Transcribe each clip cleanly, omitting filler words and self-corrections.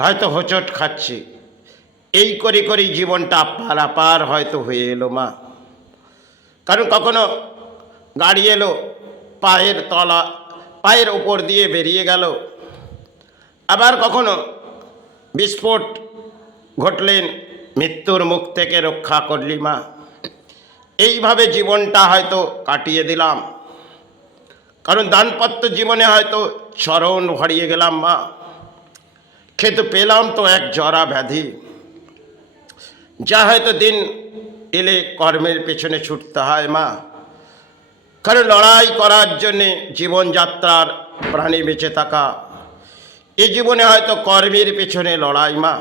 হয়তো হোঁচট খাচ্ছি, এই করে করেই জীবনটা পারাপার হয়তো হয়ে এলো মা। কারণ কখনো গাড়ি এলো, পায়ের ওপর দিয়ে বেরিয়ে গেল, আবার কখনো বিস্ফোট ঘটলেন, মৃত্যুর মুখ থেকে রক্ষা করলি মা। এইভাবে জীবনটা হয়তো কাটিয়ে দিলাম। কারণ দাম্পত্য জীবনে হয়তো চরণ হারিয়ে গেলাম মা, কিন্তু পেলাম তো এক জরা ব্যাধি, যা হয়তো দিন এলে কর্মের পেছনে ছুটতে হয় মা। কারণ লড়াই করার জন্যে জীবনযাত্রার প্রাণী বেঁচে থাকা, এই জীবনে হয়তো কর্মের পেছনে লড়াই মা।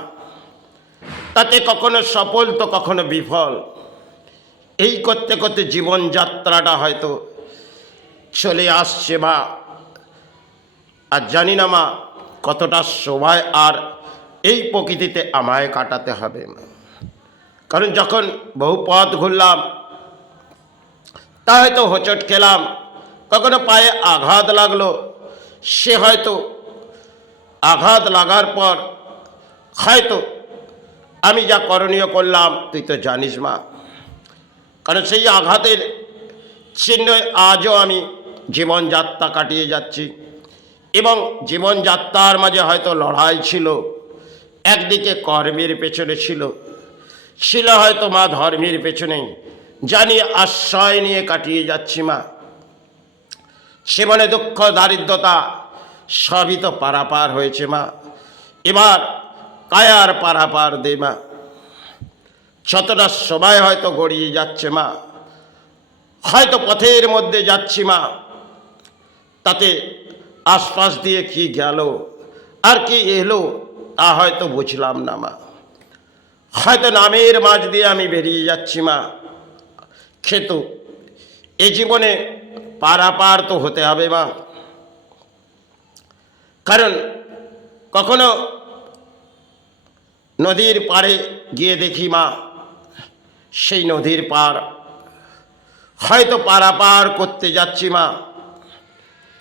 তাতে কখনো সফল তো কখনো বিফল, এই করতে করতে জীবনযাত্রাটা হয়তো চলে আসছে মা। আর জানি না মা কতটা সময় আর এই প্রকৃতিতে আমায় কাটাতে হবে মা। কারণ যখন বহু পথ ঘুরলাম, তা হয়তো হোঁচট খেলাম, কখনো পায়ে আঘাত লাগলো, সে হয়তো আঘাত লাগার পর হয়তো আমি যা করণীয় করলাম তুই তো জানিস মা। কারণ সেই আঘাতের চিহ্ন আজও আমি জীবনযাত্রা কাটিয়ে যাচ্ছি, এবং জীবনযাত্রার মাঝে হয়তো লড়াই ছিল, একদিকে কর্মের পেছনে ছিল হয়তো মা ধর্মের পেছনেই, জানি আশ্রয় নিয়ে কাটিয়ে যাচ্ছি মা। জীবনে দুঃখ দারিদ্রতা সবই তো পারাপার হয়েছে মা, এবার কায়ার পারাপার দে মা। যতটা সময় হয়তো গড়িয়ে যাচ্ছে মা, হয়তো পথের মধ্যে যাচ্ছি মা, তাতে আশপাশ দিয়ে কি গেল আর কি এলো তা হয়তো বুঝলাম না মা। হয়তো নামের মাঝ দিয়ে আমি বেরিয়ে যাচ্ছি মা, কিন্তু এ জীবনে পারাপার তো হতে হবে মা। কারণ কখনো নদীর পাড়ে গিয়ে দেখি মা, সেই নদীর পার হয়তো পারাপার করতে যাচ্ছি মা,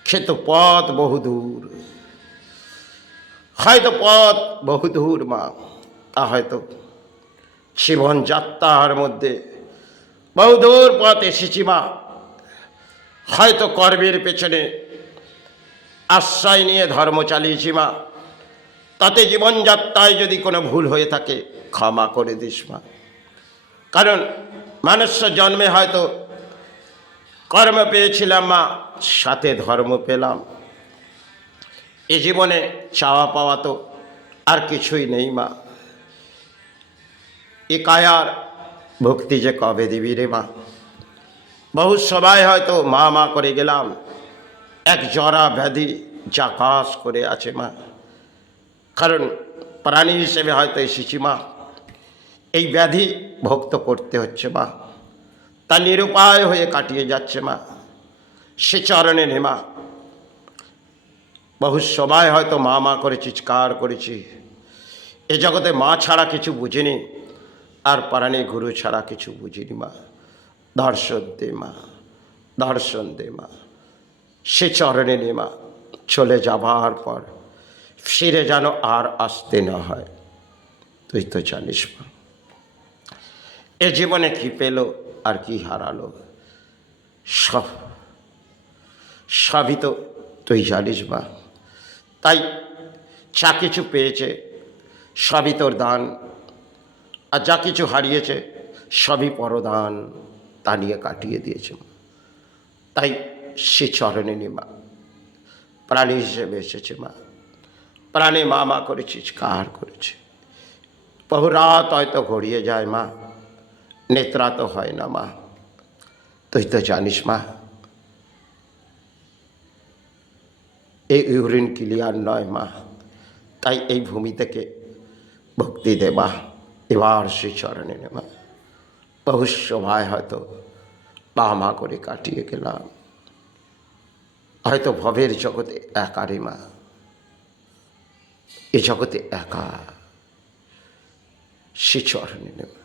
কিন্তু পথ বহুদূর, হয়তো পথ বহুদূর মা। তা হয়তো জীবনযাত্রার মধ্যে বহুদূর পথ এসেছি মা, হয়তো কর্মের পেছনে আশ্রয় নিয়ে ধর্ম চালিয়েছি মা। তাতে জীবনযাত্রায় যদি কোনো ভুল হয়ে থাকে ক্ষমা করে দিস মা। কারণ মানুষ্য জন্মে হয়তো কর্ম পেয়েছিলাম মা, সাথে ধর্ম পেলাম। এ জীবনে চাওয়া পাওয়া তো আর কিছুই নেই মা। এ কায়ার ভক্তি যে কবে দিবি রে মা। বহু সবাই হয়তো মা মা করে গেলাম, এক জরা ব্যাধি যা কাজ করে আছে মা। কারণ প্রাণী হিসেবে হয়তো এসেছি মা, এই ব্যাধি ভক্ত করতে হচ্ছে মা, তা নিরুপায় হয়ে কাটিয়ে যাচ্ছে মা। সে চরণে নেমা বহু সময় হয়তো মা মা করে চিৎকার করেছি, এ জগতে মা ছাড়া কিছু বুঝিনি, আর প্রাণী গুরু ছাড়া কিছু বুঝিনি মা। দর্শন দে মা, দর্শন দে মা। সে চরণে নেমা চলে যাবার পর ফিরে যেন আর আসতে না হয়, তুই তো জানিস মা। এ জীবনে কি পেল আর কি হারালো, সবই তো তুই জানিস মা। তাই যা কিছু পেয়েছে সবই তোর দান, আর যা কিছু হারিয়েছে সবই পরদান, তা নিয়ে কাটিয়ে দিয়েছে। তাই সে চরণে নেমা প্রাণী হিসেবে এসেছে মা। প্রাণে মা মা করে চিৎকার করেছে। বহু রাত হয়তো গড়িয়ে যায় মা, নেত্রা তো হয় না মা, তুই তো জানিস মা। এই ইউরিন ক্লিয়ার নয় মা, তাই এই ভূমি থেকে ভক্তি দে মা, এবার সে চরণে নেমা। বহু সময় হয়তো মা মা করে কাটিয়ে গেলাম, হয়তো ভবের জগতে একা রে মা, এ জগতে একা, সে চরণে নেমা।